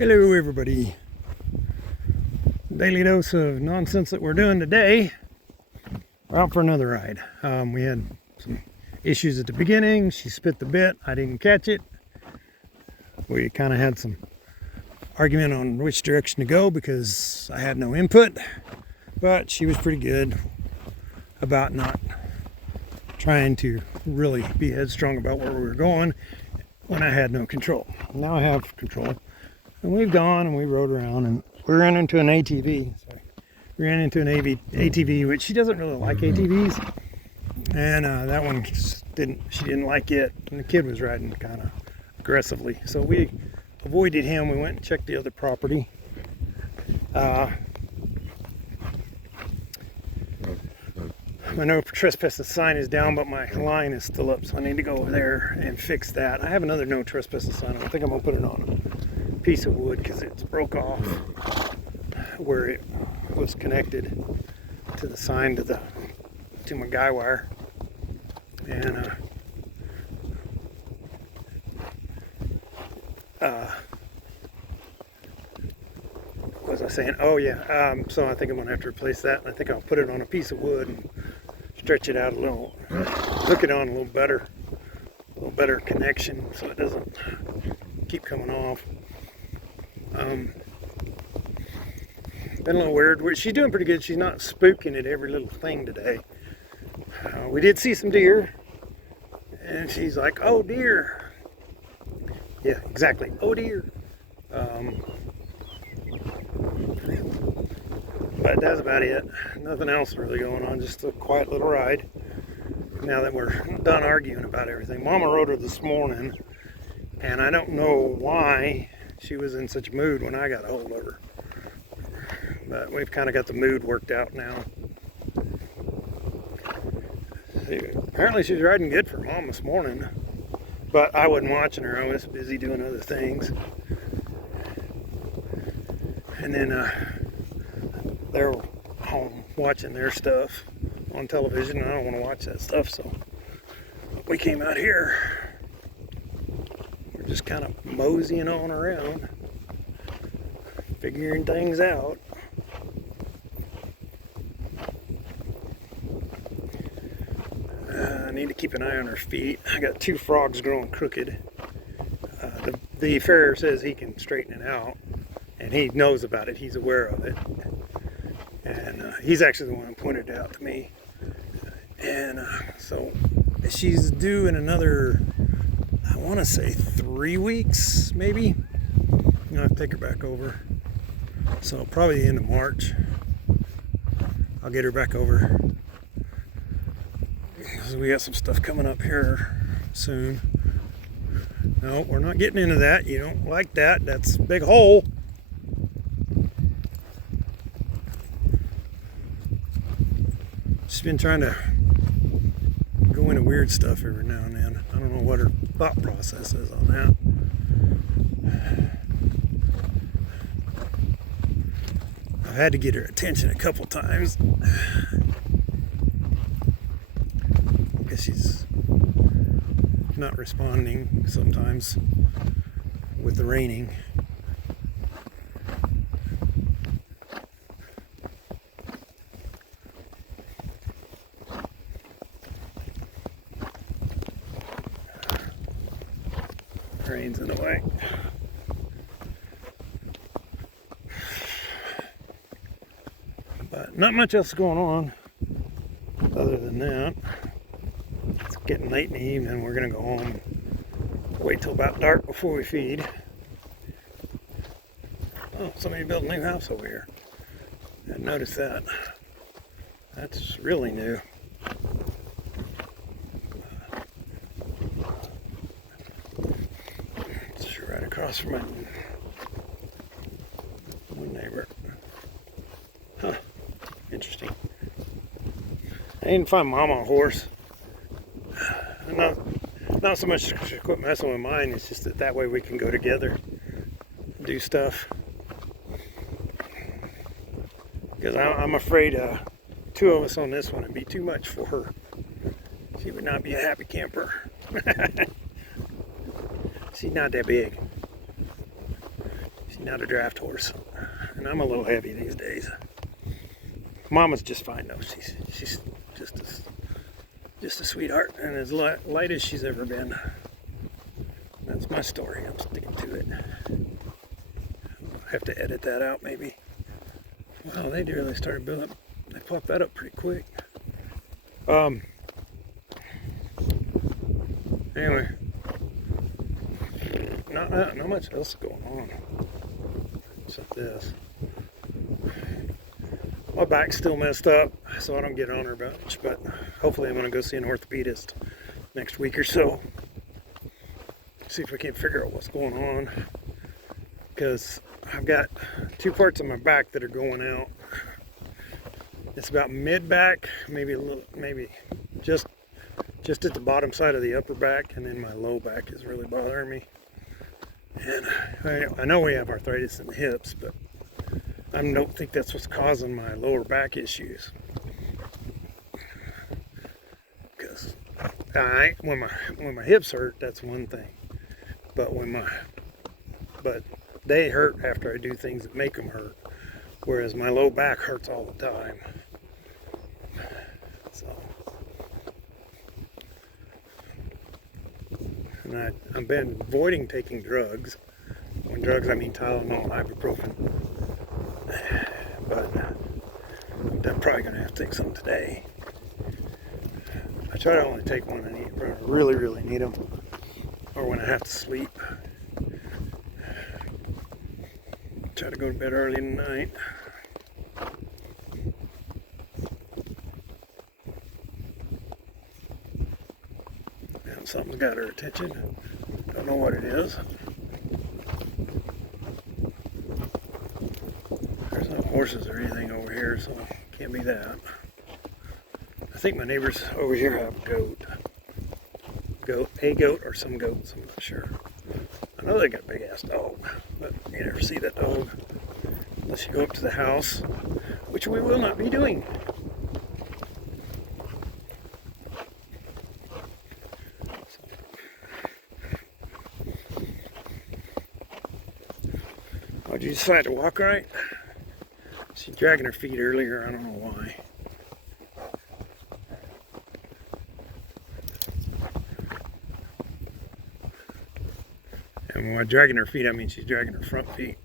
Hello everybody. Daily dose of nonsense that we're doing today. We're out for another ride. We had some issues at the beginning. She spit the bit. I didn't catch it. We kind of had some argument on which direction to go because I had no input. But she was pretty good about not trying to really be headstrong about where we were going when I had no control. Now I have control. And we've gone and we rode around and we ran into an ATV. Sorry. We ran into an ATV, which she doesn't really like ATVs. And that one she didn't like it. And the kid was riding kind of aggressively. So we avoided him. We went and checked the other property. My no trespassing sign is down, but my line is still up. So I need to go over there and fix that. I have another no trespassing sign. I think I'm going to put it on piece of wood because it's broke off where it was connected to the sign to my guy wire. And what was I saying? Oh yeah, so I think I'm gonna have to replace that, and I think I'll put it on a piece of wood and stretch it out a little, hook it on a little better connection so it doesn't keep coming off. Been a little weird. She's doing pretty good. She's not spooking at every little thing today. We did see some deer, and she's like, "Oh deer!" Yeah, exactly. Oh deer. But that's about it. Nothing else really going on. Just a quiet little ride. Now that we're done arguing about everything, Mama rode her this morning, and I don't know why she was in such a mood when I got a hold of her. But we've kind of got the mood worked out now. Apparently she was riding good for Mom this morning. But I wasn't watching her. I was busy doing other things. And then they're home watching their stuff on television. And I don't want to watch that stuff. So we came out here. We're just kind of moseying on around, figuring things out. I need to keep an eye on her feet. I got two frogs growing crooked. The farrier says he can straighten it out, and he knows about it. He's aware of it, and he's actually the one who pointed it out to me. And so she's due in another, I want to say 3 weeks, maybe. I'm gonna have to take her back over. So probably the end of March, I'll get her back over. So we got some stuff coming up here soon. No, we're not getting into that. You don't like that. That's a big hole. She's been trying to go into weird stuff every now and then. I don't know what her thought process is on that. I've had to get her attention a couple times. Because she's not responding sometimes with the raining. Rain's in the way. But not much else going on other than that. It's getting late in the evening. We're gonna go home. Wait till about dark before we feed. Oh, somebody built a new house over here. I noticed that. That's really new. It's right across from my neighbor. Huh. Interesting. I didn't find Mama a horse. Not so much to quit messing with mine, it's just that way we can go together, do stuff. Because I'm afraid two of us on this one would be too much for her. She would not be a happy camper. She's not that big. She's She's not a draft horse, and I'm a little heavy these days. Mama's just fine though. She's just a sweetheart and as light as she's ever been. That's my story. I'm sticking to it. I have to edit that out maybe. Wow, they really started building up. They popped that up pretty quick. Anyway, not much else going on except this. My back's still messed up, so I don't get on her much, but hopefully I'm going to go see an orthopedist next week or so. See if we can figure out what's going on, because I've got two parts of my back that are going out. It's about mid-back, maybe a little, maybe just at the bottom side of the upper back, and then my low back is really bothering me. And I know we have arthritis in the hips, but I don't think that's what's causing my lower back issues. Because when my hips hurt, that's one thing. But but they hurt after I do things that make them hurt. Whereas my low back hurts all the time. So, and I've been avoiding taking drugs. When drugs, I mean Tylenol and ibuprofen. But I'm probably going to have to take some today. I try to only take one when I really, really need them, or when I have to sleep. Try to go to bed early tonight. And something's got her attention. Don't know what it is. There's no horses or anything over here, so can't be that. I think my neighbors over here have a goat. A goat or some goats, I'm not sure. I know they got a big ass dog, but you never see that dog unless you go up to the house, which we will not be doing. Oh, did you decide to walk right? She's dragging her feet earlier, I don't know why. And by dragging her feet, I mean she's dragging her front feet.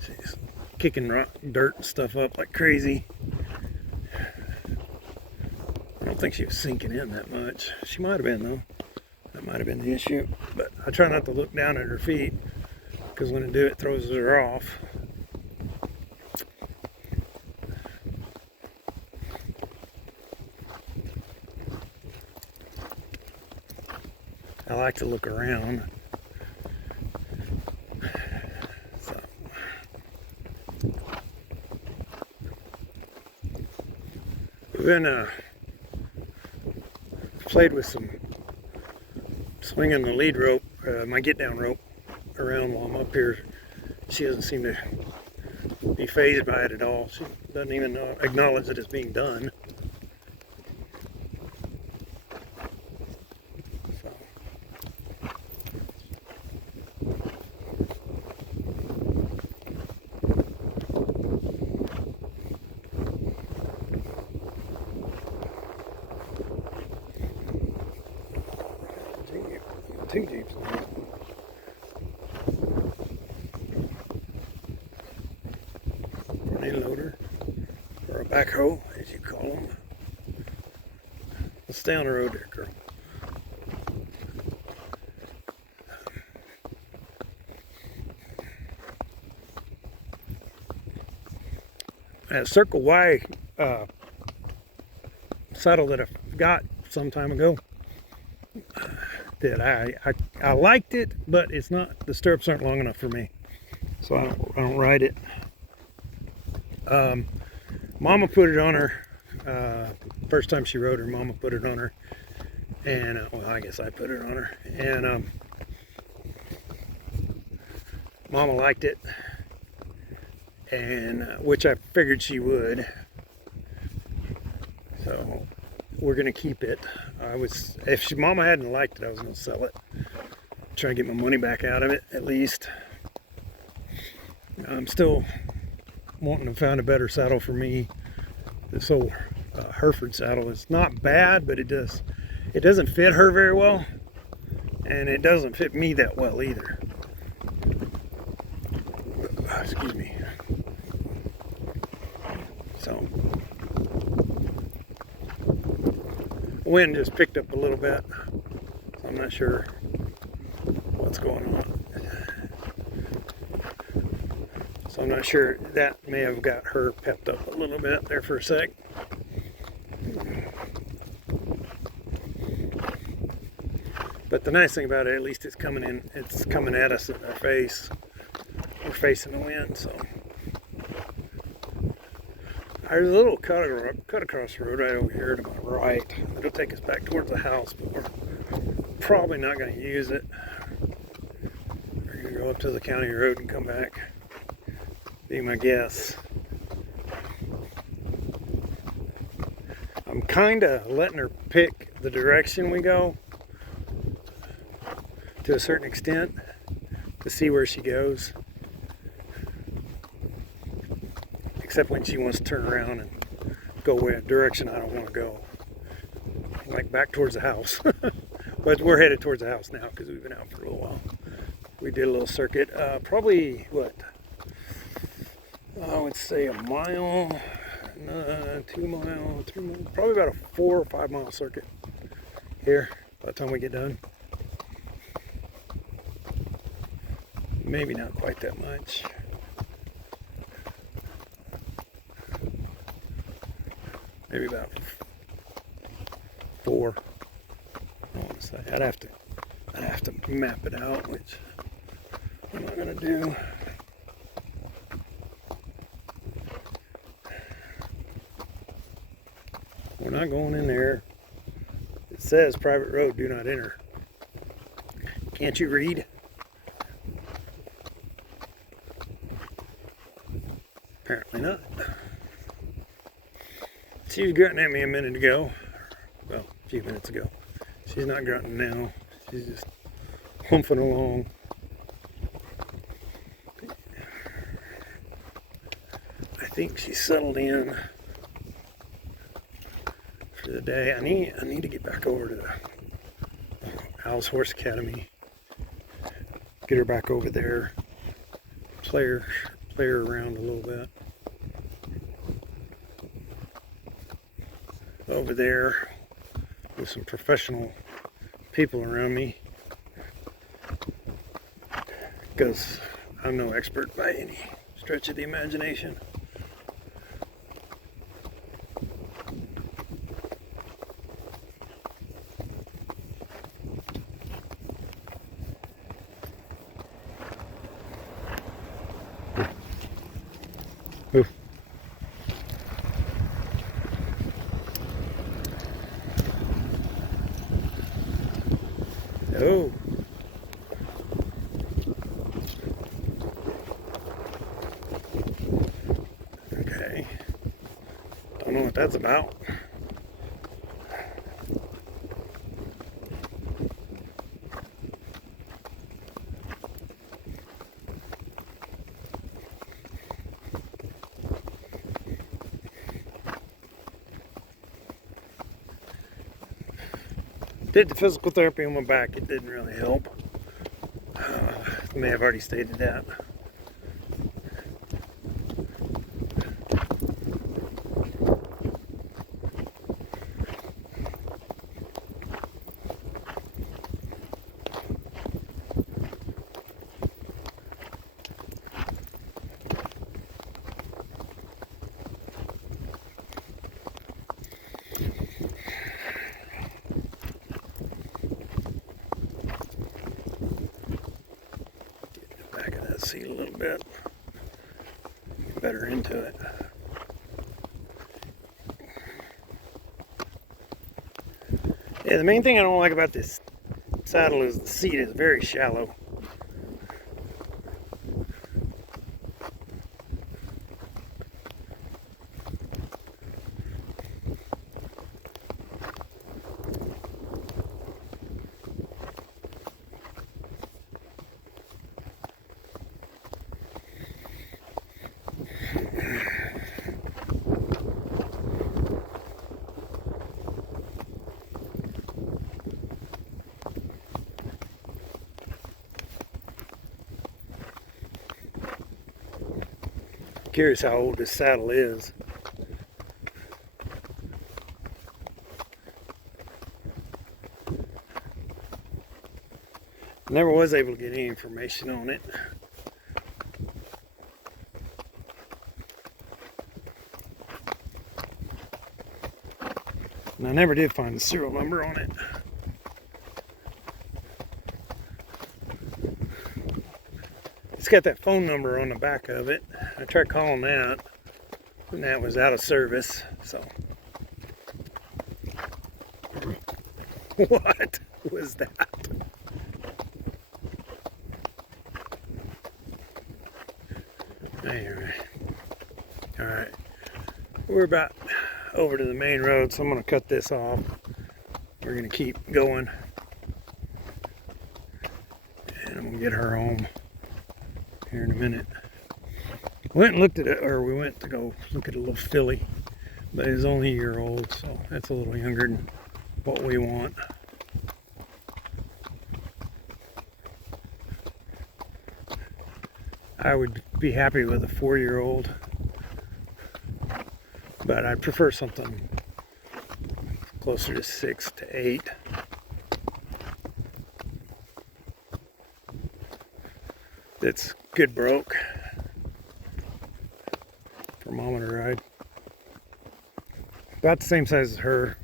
She's kicking dirt and stuff up like crazy. I don't think she was sinking in that much. She might have been though. That might have been the issue. But I try not to look down at her feet, because when I do, it throws her off. I like to look around. So. We've been played with some swinging the lead rope, my get down rope around while I'm up here. She doesn't seem to be fazed by it at all. She doesn't even acknowledge that it's being done. Two Jeeps. Tornado loader, or a backhoe, as you call them. Let's stay on the road there, girl. That Circle Y saddle that I got some time ago, that I liked it, but it's not, the stirrups aren't long enough for me, so I don't ride it. Mama put it on her, first time she rode her, Mama put it on her, and well, I guess I put it on her, and Mama liked it, and which I figured she would, so we're gonna keep it. If Mama hadn't liked it, I was gonna sell it, try to get my money back out of it at least. I'm still wanting to find a better saddle for me. This old Hereford saddle is not bad, but it doesn't fit her very well, and it doesn't fit me that well either. Excuse me. So wind just picked up a little bit, so I'm not sure what's going on. So I'm not sure, that may have got her pepped up a little bit there for a sec. But the nice thing about it, at least it's coming at us in our face. We're facing the wind, so. There's a little cut across the road right over here to my right. It'll take us back towards the house, but we're probably not going to use it. We're going to go up to the county road and come back. Be my guess. I'm kind of letting her pick the direction we go to a certain extent to see where she goes. Except when she wants to turn around and go in a direction I don't want to go. Like back towards the house. But we're headed towards the house now because we've been out for a little while. We did a little circuit. Probably, what? I would say a mile, 2 mile, 3 mile, probably about a 4 or 5 mile circuit here by the time we get done. Maybe not quite that much. Maybe about 4. I want to say I'd have to map it out, which I'm not gonna do. We're not going in there. It says private road, do not enter. Can't you read? Apparently not. She was grunting at me a minute ago. Well, a few minutes ago. She's not grunting now. She's just humping along. I think she's settled in for the day. I need to get back over to the Al's Horse Academy. Get her back over there. Play her around a little bit. Over there with some professional people around me, because I'm no expert by any stretch of the imagination. Oof. Oh. Okay. Don't know what that's about. Did the physical therapy on my back, it didn't really help. I may have already stated that. Seat a little bit better into it. Yeah, the main thing I don't like about this saddle is the seat is very shallow. curious how old this saddle is. Never was able to get any information on it. And I never did find the serial number on it. It's got that phone number on the back of it. I tried calling that, and that was out of service, so. What was that? Anyway, all right, we're about over to the main road, so I'm going to cut this off. We're going to keep going, and I'm going to get her home here in a minute. Went and looked at it, or we went to go look at a little filly, but it's only a year old, so that's a little younger than what we want. I would be happy with a 4-year-old, but I prefer something closer to 6 to 8. That's good broke for Mama to ride. About the same size as her,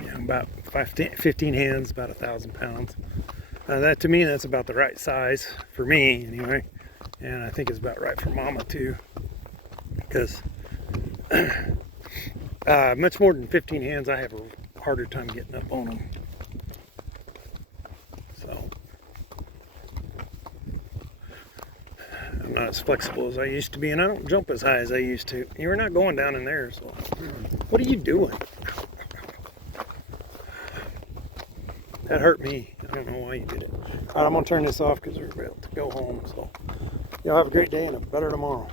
you know, about 15 hands, about 1,000 pounds. That to me, that's about the right size for me anyway. And I think it's about right for Mama too, because much more than 15 hands, I have a harder time getting up on them. So I'm not as flexible as I used to be, and I don't jump as high as I used to. You're not going down in there, so what are you doing? That hurt me. I don't know why you did it. All right, I'm gonna turn this off because we're about to go home. So y'all have a great day and a better tomorrow.